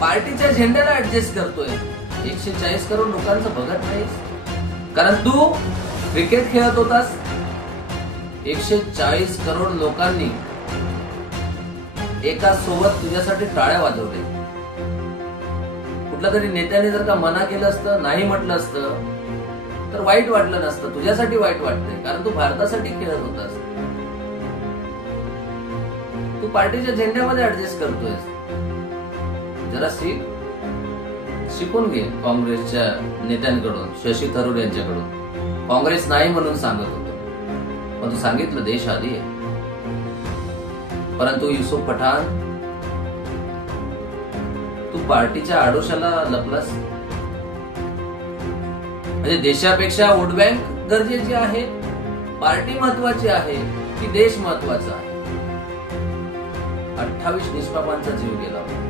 पार्टीच्या झेंड्याला ऍडजस्ट करतोय. 140 करोड लोकांचं बघत नाहीस कारण तू क्रिकेट खेळत होतास. 140 करोड लोकांनी एका सोबत तुझ्यासाठी टाळ्या वाजवल्या. कुठल्या तरी नेत्याने जर का मना केलं असतं, नाही म्हटलं असतं तर वाईट वाटलं नसतं. तुझ्यासाठी वाईट वाटतंय कारण तू भारतासाठी खेळत होतास. तू पार्टीच्या झेंड्यामध्ये ऍडजस्ट करतोयस. जरा शिकून घे काँग्रेसच्या नेत्यांकडून, शशी थरूर यांच्याकडून. काँग्रेस नाही म्हणून सांगत होतो पण तू सांगितलं देश आधी आहे. परंतु युसुफ पठाण, तू पार्टीच्या आडोशाला लपलास. म्हणजे देशापेक्षा वोट बँक गरजेची आहे, पार्टी महत्वाची आहे की देश महत्वाचा आहे. 28 निष्पापांचा जीव गेला.